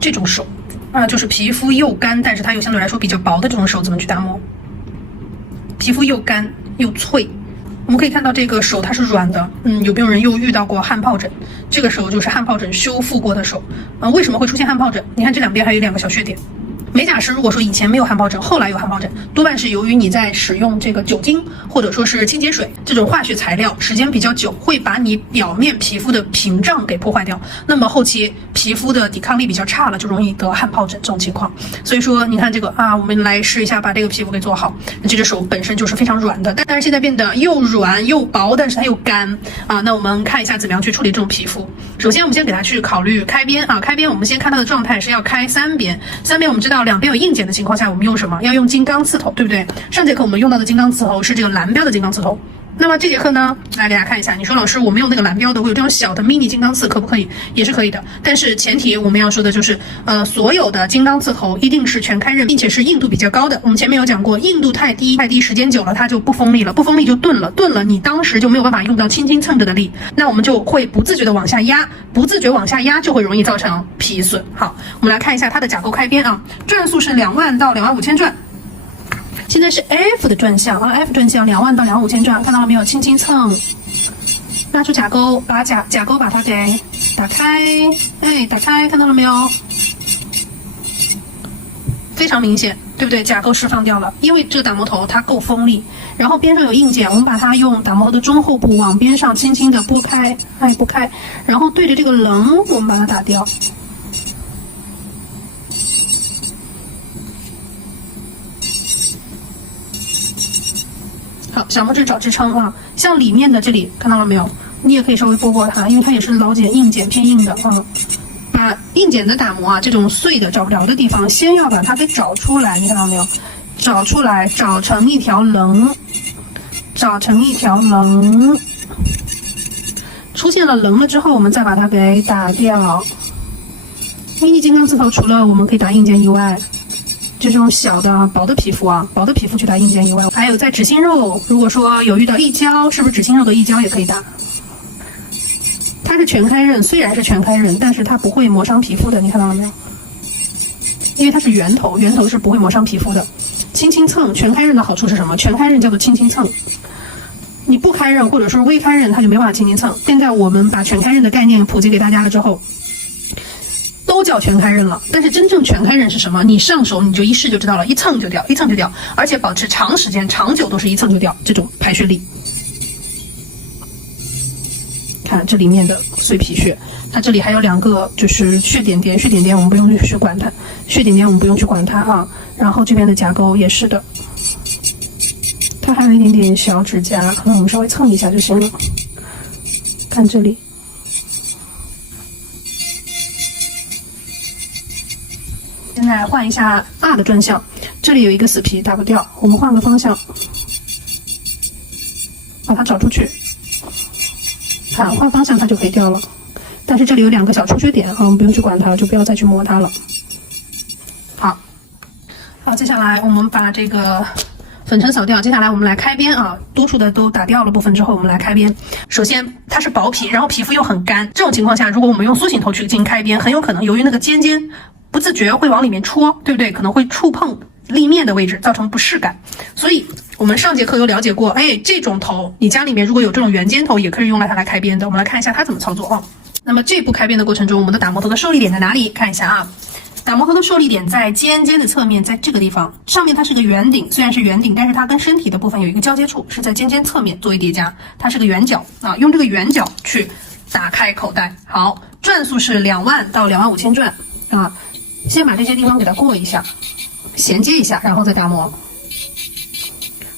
这种手就是皮肤又干，但是它又相对来说比较薄的这种手怎么去打磨？皮肤又干又脆。我们可以看到这个手它是软的，有没有人又遇到过汗疱疹？这个手就是汗疱疹修复过的手，为什么会出现汗疱疹？你看这两边还有2个小血点。美甲师如果说以前没有汗疱疹，后来有汗疱疹，多半是由于你在使用这个酒精或者说是清洁水这种化学材料时间比较久，会把你表面皮肤的屏障给破坏掉，那么后期皮肤的抵抗力比较差了，就容易得汗疱疹这种情况。所以说你看这个我们来试一下把这个皮肤给做好。这只手本身就是非常软的，但是现在变得又软又薄，但是它又干那我们看一下怎么样去处理这种皮肤。首先我们先给它去考虑开边开边我们先看它的状态是要开3边，3边我们知道2边有硬茧的情况下，我们用什么？要用金刚刺头，对不对？上节课我们用到的金刚刺头是这个蓝标的金刚刺头。那么这节课呢，来给大家看一下，你说老师我们用那个蓝标的，我有这种小的 mini 金刚刺可不可以？也是可以的，但是前提我们要说的就是所有的金刚刺头一定是全开刃，并且是硬度比较高的。我们前面有讲过，硬度太低时间久了它就不锋利了，不锋利就钝了你当时就没有办法用到轻轻蹭着的力，那我们就会不自觉的往下压，不自觉往下压就会容易造成皮损。好，我们来看一下它的甲沟开边转速是2万到2万5千转。现在是 F 的转向F 转向2万到2万5千转，看到了没有？轻轻蹭，拉出甲沟，把甲沟把它给打开，打开，看到了没有？非常明显，对不对？甲沟释放掉了，因为这个打磨头它够锋利，然后边上有硬茧，我们把它用打磨头的中后部往边上轻轻的拨开，拨开，然后对着这个棱我们把它打掉。好，小拇指找支撑像里面的这里看到了没有？你也可以稍微拨它，因为它也是老茧硬茧偏硬的把硬茧的打磨这种碎的找不着的地方，先要把它给找出来，你看到没有？找出来，找成一条棱，出现了棱了之后，我们再把它给打掉。mini 金刚刺头除了我们可以打硬茧以外，就这种小的薄的皮肤薄的皮肤去打硬茧以外，还有在指心肉，如果说有遇到一焦，是不是指心肉的一焦也可以打？它是全开刃，虽然是全开刃，但是它不会磨伤皮肤的，你看到了没有？因为它是圆头是不会磨伤皮肤的。轻轻蹭，全开刃的好处是什么？全开刃叫做轻轻蹭，你不开刃或者说微开刃，它就没办法轻轻蹭。现在我们把全开刃的概念普及给大家了之后，都叫全开刃了，但是真正全开刃是什么？你上手你就一试就知道了，一蹭就掉，而且保持长时间长久都是一蹭就掉，这种排血力。看这里面的碎皮屑，它这里还有2个就是血点点我们不用去管它，然后这边的甲沟也是的，它还有一点点小指甲，我们稍微蹭一下就行了。看这里。现在换一下 R 的转向，这里有一个死皮打不掉，我们换个方向，把它找出去。看，换方向它就可以掉了，但是这里有2个小出血点我们不用去管它，就不要再去磨它了。好，接下来我们把这个粉尘扫掉，接下来我们来开边多数的都打掉了部分之后，我们来开边。首先它是薄皮，然后皮肤又很干，这种情况下如果我们用苏醒头去进行开边，很有可能由于那个尖不自觉会往里面戳，对不对？可能会触碰立面的位置，造成不适感。所以我们上节课有了解过，这种头你家里面如果有这种圆尖头，也可以用来它来开边的。我们来看一下它怎么操作那么这步开边的过程中，我们的打磨头的受力点在哪里？看一下打磨头的受力点在尖的侧面，在这个地方。上面它是个圆顶，虽然是圆顶，但是它跟身体的部分有一个交接处，是在尖侧面作为叠加，它是个圆角用这个圆角去打开口袋。好，转速是2万到2万5千转先把这些地方给它过一下，衔接一下，然后再打磨，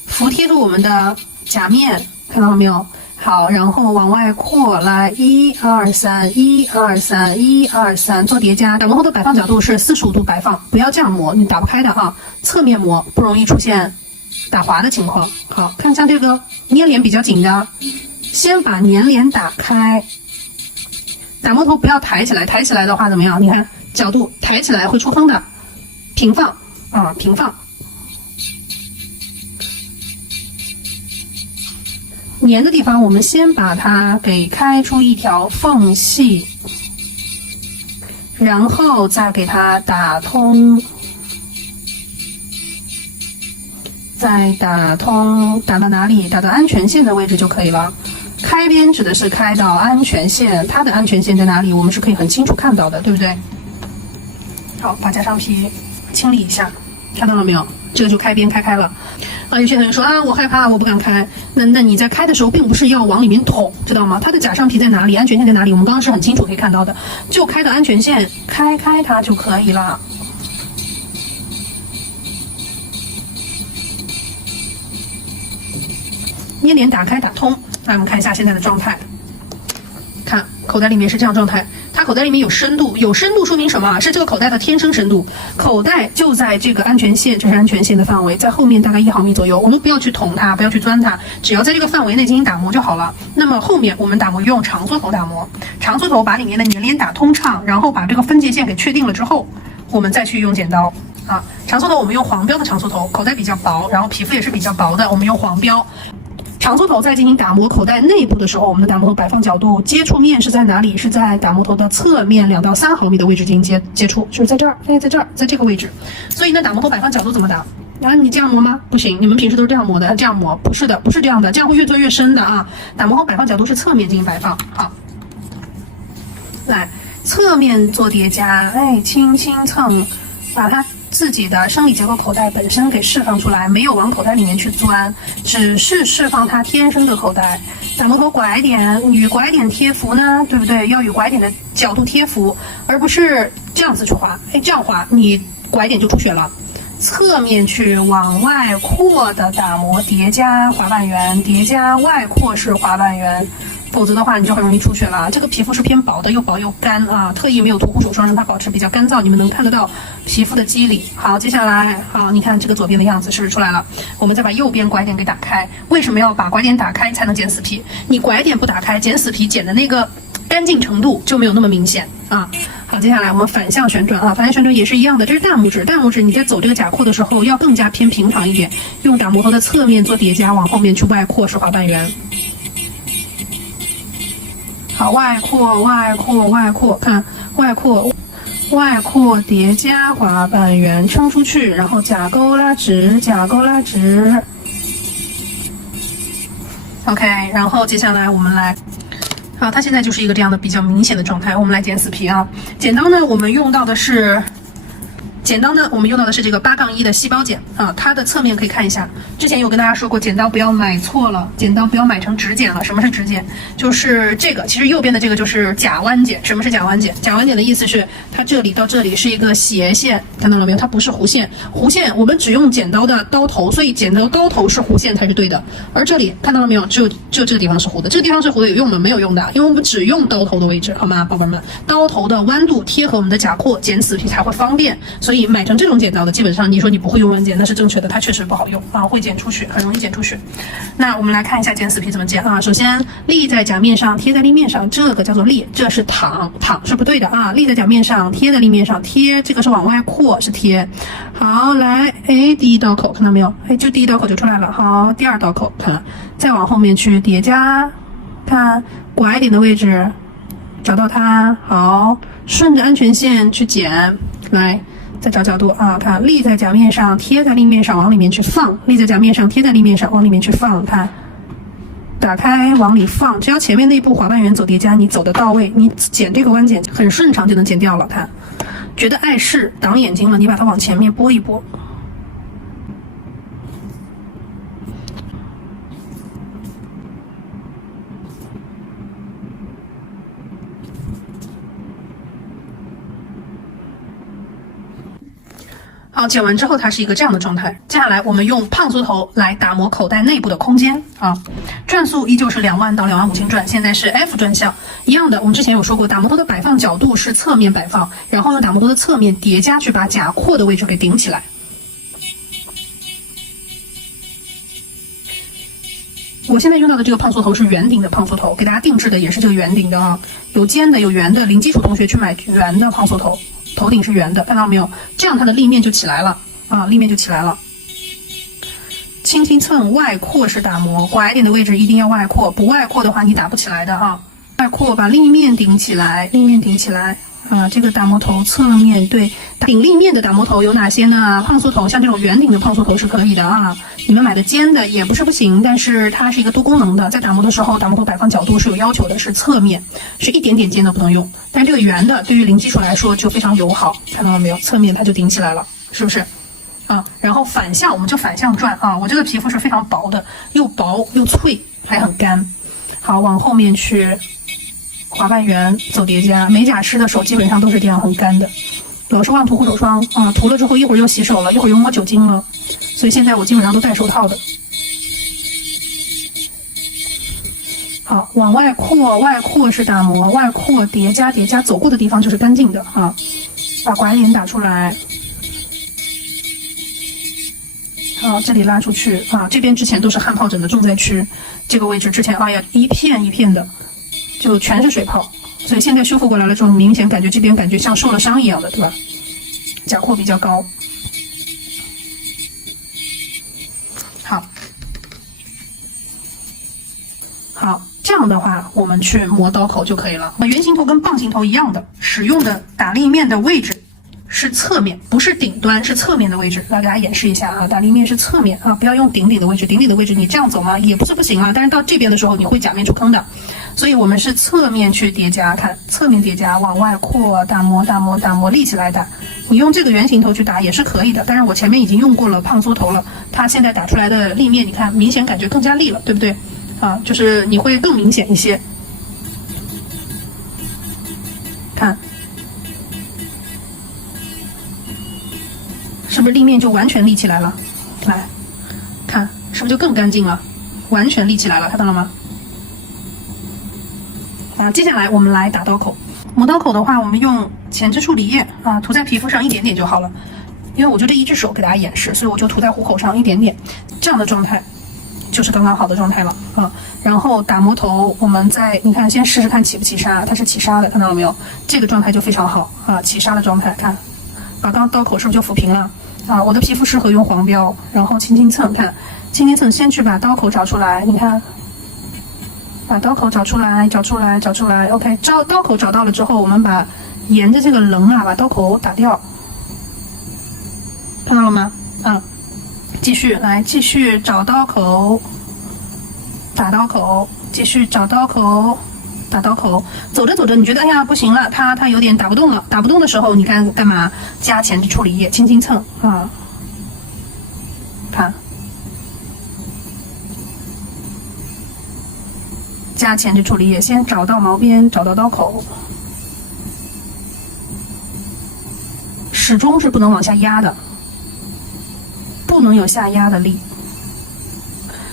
服贴住我们的甲面，看到了没有？好，然后往外扩，来1、2、3， 1、2、3， 1、2、3，做叠加。打磨后的摆放角度是45度摆放，不要这样磨，你打不开的侧面磨不容易出现打滑的情况。好，看一下这个粘连比较紧的，先把粘连打开，打磨头不要抬起来，抬起来的话怎么样？你看角度抬起来会出风的，平放平放。粘的地方我们先把它给开出一条缝隙，然后再给它打通，再打通，打到哪里？打到安全线的位置就可以了。开边指的是开到安全线，它的安全线在哪里？我们是可以很清楚看到的，对不对？好，把假上皮清理一下，看到了没有？这个就开边开了。有些同学说啊，我害怕，我不敢开。那你在开的时候，并不是要往里面捅，知道吗？它的假上皮在哪里？安全线在哪里？我们刚刚是很清楚可以看到的，就开到安全线，开它就可以了。捏连打开打通，来我们看一下现在的状态。看口袋里面是这样状态，它口袋里面有深度，有深度说明什么？是这个口袋的天生深度，口袋就在这个安全线，这是安全线的范围，在后面大概1毫米左右。我们不要去捅它，不要去钻它，只要在这个范围内进行打磨就好了。那么后面我们打磨用长缩头打磨，长缩头把里面的粘连打通畅，然后把这个分界线给确定了之后，我们再去用剪刀啊。长缩头我们用黄标的长缩头，口袋比较薄，然后皮肤也是比较薄的，我们用黄标。长缩头在进行打磨口袋内部的时候，我们的打磨头摆放角度接触面是在哪里？是在打磨头的侧面2到3毫米的位置进行接触，就是在这儿，在这儿，在这个位置。所以呢，打磨头摆放角度怎么打？你这样磨吗？不行，你们平时都是这样磨的，这样磨不是的，不是这样的，这样会越做越深的啊。打磨头摆放角度是侧面进行摆放，好，来侧面做叠加，轻轻蹭，把它自己的生理结构口袋本身给释放出来，没有往口袋里面去钻，只是释放它天生的口袋。打磨头拐点与拐点贴服呢，对不对？要与拐点的角度贴服，而不是这样子去划。这样划你拐点就出血了。侧面去往外扩的打磨叠加滑瓣圆，叠加外扩式滑瓣圆，否则的话你就很容易出血了。这个皮肤是偏薄的，又薄又干啊，特意没有涂护手霜让它保持比较干燥，你们能看得到皮肤的肌理。好，接下来好，你看这个左边的样子是不是出来了？我们再把右边拐点给打开。为什么要把拐点打开才能剪死皮？你拐点不打开，剪死皮剪的那个干净程度就没有那么明显啊。好，接下来我们反向旋转啊，反向旋转也是一样的，这是大拇指，大拇指你在走这个假扩的时候要更加偏平躺一点，用打磨头的侧面做叠加，往后面去外扩式滑瓣圆。好，外扩，外扩，外扩，看外扩，外扩叠加滑瓣圆，撑出去，然后假钩拉直，假钩拉直。OK， 然后接下来我们来。好，它现在就是一个这样的比较明显的状态。我们来剪死皮啊，剪刀呢，我们用到的是这个8-1的细胞剪啊，它的侧面可以看一下。之前有跟大家说过，剪刀不要买错了，剪刀不要买成直剪了。什么是直剪？就是这个，其实右边的这个就是假弯剪。什么是假弯剪？假弯剪的意思是它这里到这里是一个斜线，看到了没有？它不是弧线。弧线我们只用剪刀的刀头，所以剪刀刀头是弧线才是对的。而这里看到了没有？就这个地方是弧的，这个地方是弧的有用吗？没有用的，因为我们只用刀头的位置，好吗，宝贝们？刀头的弯度贴合我们的假扩，剪死皮才会方便。所以买成这种剪刀的，基本上你说你不会用弯剪，那是正确的，它确实不好用啊，会剪出血，很容易剪出血。那我们来看一下剪死皮怎么剪啊。首先立在甲面上，贴在立面上，这个叫做立，这是躺是不对的啊。立在甲面上，贴在立面上，贴这个是往外扩，是贴。好，来，第一刀口看到没有？就第一刀口就出来了。好，第二刀口看，再往后面去叠加，看拐点的位置，找到它，好，顺着安全线去剪，来。再找角度啊，看立在甲面上，贴在立面上，往里面去放。立在甲面上，贴在立面上，往里面去放。看，打开往里放，只要前面那步滑瓣圆走叠加，你走得到位，你剪这个弯剪很顺畅就能剪掉了。看，觉得碍事挡眼睛了，你把它往前面拨一拨。好，剪完之后它是一个这样的状态。接下来我们用胖缩头来打磨口袋内部的空间啊，转速依旧是2万到2万5千转，现在是 F 转向，一样的。我们之前有说过，打磨头的摆放角度是侧面摆放，然后用打磨头的侧面叠加去把假扩的位置给顶起来。我现在用到的这个胖缩头是圆顶的胖缩头，给大家定制的也是这个圆顶的啊，有尖的有圆的，零基础同学去买圆的胖缩头。头顶是圆的，看到没有？这样它的立面就起来了啊，立面就起来了。轻轻蹭外扩式打磨，拐点的位置一定要外扩，不外扩的话你打不起来的啊。外扩把立面顶起来，立面顶起来，这个打磨头侧面对顶立面的打磨头有哪些呢？胖酥头，像这种圆顶的胖酥头是可以的啊。你们买的尖的也不是不行，但是它是一个多功能的，在打磨的时候，打磨头摆放角度是有要求的，是侧面，是一点点尖的不能用。但这个圆的对于零基础来说就非常友好，看到了没有？侧面它就顶起来了，是不是？然后反向我们就反向转啊。我这个皮肤是非常薄的，又薄又脆，还很干。好，往后面去。滑半圆走叠加，美甲师的手基本上都是这样很干的。老是忘涂护手霜啊，涂了之后一会儿又洗手了，一会儿又抹酒精了，所以现在我基本上都戴手套的。好，往外扩，外扩是打磨，外扩叠加叠加，走过的地方就是干净的啊。把拐点打出来。好，这里拉出去啊，这边之前都是汗疱疹的重灾区，这个位置之前呀一片一片的。就全是水泡，所以现在修复过来了之后，明显感觉这边感觉像受了伤一样的，对吧？甲廓比较高。好，这样的话我们去磨刀口就可以了。圆形头跟棒形头一样的，使用的打立面的位置是侧面，不是顶端，是侧面的位置。来给大家演示一下啊，打立面是侧面啊，不要用顶顶的位置。顶顶的位置你这样走嘛，也不是不行啊，但是到这边的时候你会假面出坑的。所以我们是侧面去叠加，看侧面叠加，往外扩，打磨打磨打磨，立起来打。你用这个圆形头去打也是可以的，但是我前面已经用过了胖酥头了，它现在打出来的立面，你看明显感觉更加立了，对不对？啊，就是你会更明显一些。看，是不是立面就完全立起来了？来，看是不是就更干净了？完全立起来了，看到了吗？接下来我们来打刀口。磨刀口的话，我们用前置处理液啊，涂在皮肤上一点点就好了。因为我就这一只手给大家演示，所以我就涂在虎口上一点点，这样的状态就是刚刚好的状态了啊。然后打磨头，我们你看先试试看起不起沙，它是起沙的，看到了没有？这个状态就非常好啊，起沙的状态，看，把刚刚刀口是不是就抚平了啊？我的皮肤适合用黄标，然后轻轻蹭，看，轻轻蹭，先去把刀口找出来，你看。把刀口找出来，找出来，找出来。OK， 刀口找到了之后，我们沿着这个棱啊，把刀口打掉，看到了吗？继续找刀口，打刀口，继续找刀口，打刀口。走着走着，你觉得哎呀不行了，它有点打不动了。打不动的时候，你看干嘛？加前置处理液，轻轻蹭啊，看。加前置处理液，先找到毛边，找到刀口，始终是不能往下压的，不能有下压的力。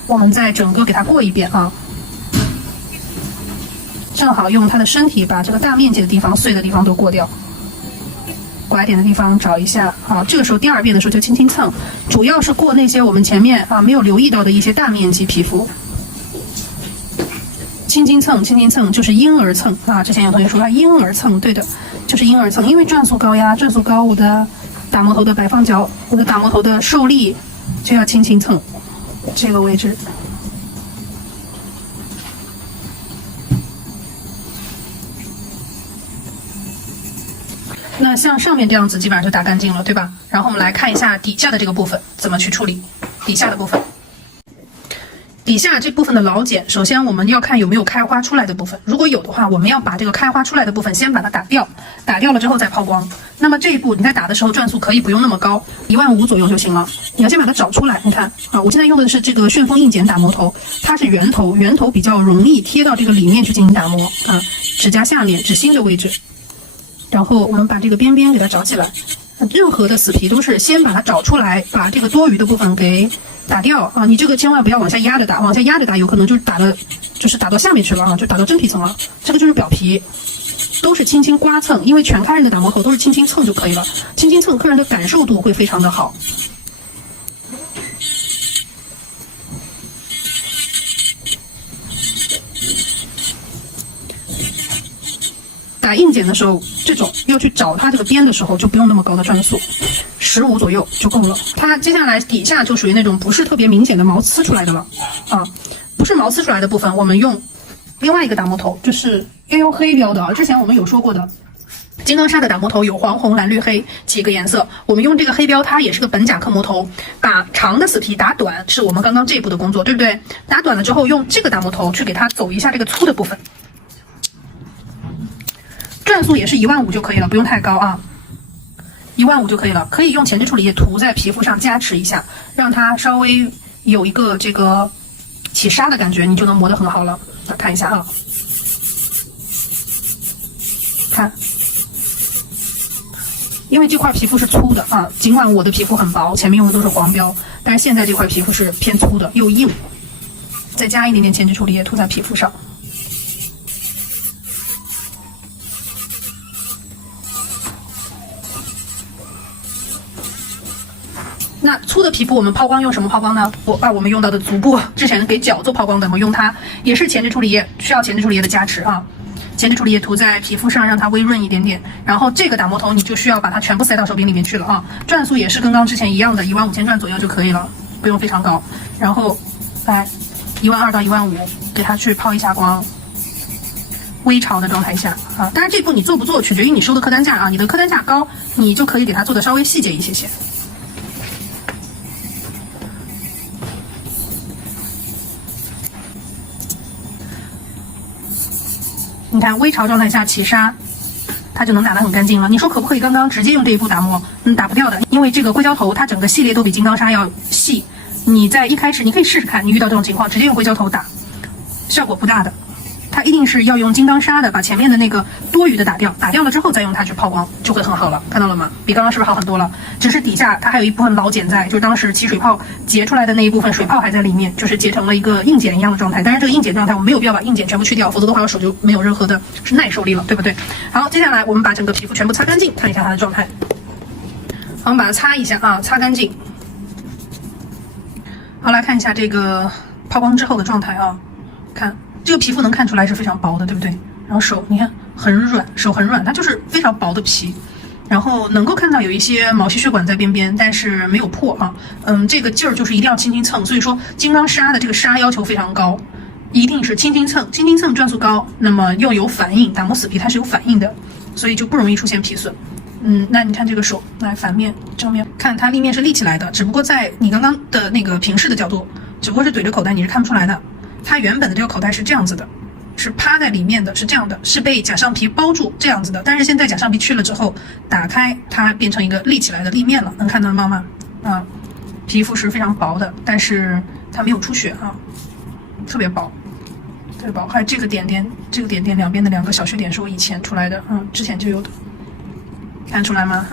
我们再整个给它过一遍啊，正好用它的身体把这个大面积的地方、碎的地方都过掉。拐点的地方找一下啊，这个时候第二遍的时候就轻轻蹭，主要是过那些我们前面没有留意到的一些大面积皮肤。轻轻蹭，轻轻蹭，就是婴儿蹭啊！之前有同学说啊，婴儿蹭，对的，就是婴儿蹭，因为转速高呀，转速高，我的打磨头的摆放角，我的打磨头的受力就要轻轻蹭这个位置。那像上面这样子，基本上就打干净了，对吧？然后我们来看一下底下的这个部分怎么去处理，底下的部分。底下这部分的老茧，首先我们要看有没有开花出来的部分，如果有的话，我们要把这个开花出来的部分先把它打掉，打掉了之后再抛光。那么这一步你在打的时候转速可以不用那么高，15000左右就行了。你要先把它找出来，你看啊，我现在用的是这个旋风硬茧打磨头，它是圆头，圆头比较容易贴到这个里面去进行打磨啊，指甲下面指心的位置。然后我们把这个边边给它找起来，任何的死皮都是先把它找出来，把这个多余的部分给打掉啊！你这个千万不要往下压着打，往下压着打有可能就是打到下面去了啊，就打到真皮层了。这个就是表皮，都是轻轻刮蹭，因为全开刃的打磨头都是轻轻蹭就可以了，轻轻蹭，客人的感受度会非常的好。打硬茧的时候，这种要去找它这个边的时候，就不用那么高的转速，15左右就够了。它接下来底下就属于那种不是特别明显的毛刺出来的了啊，不是毛刺出来的部分，我们用另外一个打磨头，就是要用黑标的啊。之前我们有说过的，金刚砂的打磨头有黄、红、蓝、绿、黑几个颜色，我们用这个黑标，它也是个本甲克磨头，把长的死皮打短，是我们刚刚这一步的工作，对不对？打短了之后，用这个打磨头去给它走一下这个粗的部分，转速也是15000就可以了，不用太高啊，15000就可以了。可以用前置处理液涂在皮肤上加持一下，让它稍微有一个这个起沙的感觉，你就能磨得很好了。看一下啊，看。因为这块皮肤是粗的啊，尽管我的皮肤很薄，前面用的都是黄标，但是现在这块皮肤是偏粗的又硬，再加一点点前置处理液涂在皮肤上。那粗的皮肤我们抛光用什么抛光呢？我们用到的足部，之前给脚做抛光的，我们用它也是前置处理液，需要前置处理液的加持啊。前置处理液涂在皮肤上，让它微润一点点。然后这个打磨头你就需要把它全部塞到手柄里面去了啊。转速也是跟刚之前一样的，15000转左右就可以了，不用非常高。然后在12000到15000给它去抛一下光，微潮的状态下啊。当然这步你做不做取决于你收的客单价啊，你的客单价高，你就可以给它做的稍微细节一些些。你看微潮状态下起沙，它就能打得很干净了。你说可不可以刚刚直接用这一步打磨？打不掉的，因为这个硅胶头它整个系列都比金刚砂要细。你在一开始你可以试试看，你遇到这种情况直接用硅胶头打，效果不大的。它一定是要用金刚砂的，把前面的那个多余的打掉，打掉了之后再用它去抛光，就会很好了。看到了吗？比刚刚是不是好很多了？只是底下它还有一部分老茧在，就是当时起水泡结出来的那一部分水泡还在里面，就是结成了一个硬茧一样的状态。但是这个硬茧状态我们没有必要把硬茧全部去掉，否则的话我手就没有任何的耐受力了，对不对？好，接下来我们把整个皮肤全部擦干净，看一下它的状态。好，我们把它擦一下啊，擦干净。好，来看一下这个抛光之后的状态啊，看。这个皮肤能看出来是非常薄的，对不对？然后手你看很软，手很软，它就是非常薄的皮，然后能够看到有一些毛细血管在边边，但是没有破啊。这个劲儿就是一定要轻轻蹭，所以说金刚砂的这个砂要求非常高，一定是轻轻蹭，轻轻蹭转速高，那么又有反应，打磨死皮它是有反应的，所以就不容易出现皮损。那你看这个手，来反面、正面看，它立面是立起来的，只不过在你刚刚的那个平视的角度，只不过是怼着口袋，你是看不出来的。它原本的这个口袋是这样子的，是趴在里面的，是这样的，是被假上皮包住这样子的。但是现在假上皮去了之后，打开它变成一个立起来的立面了，能看到吗？皮肤是非常薄的，但是它没有出血啊，特别薄，特别薄。还有这个点点，这个点点两边的2个小血点是我以前出来的，之前就有的，看出来吗？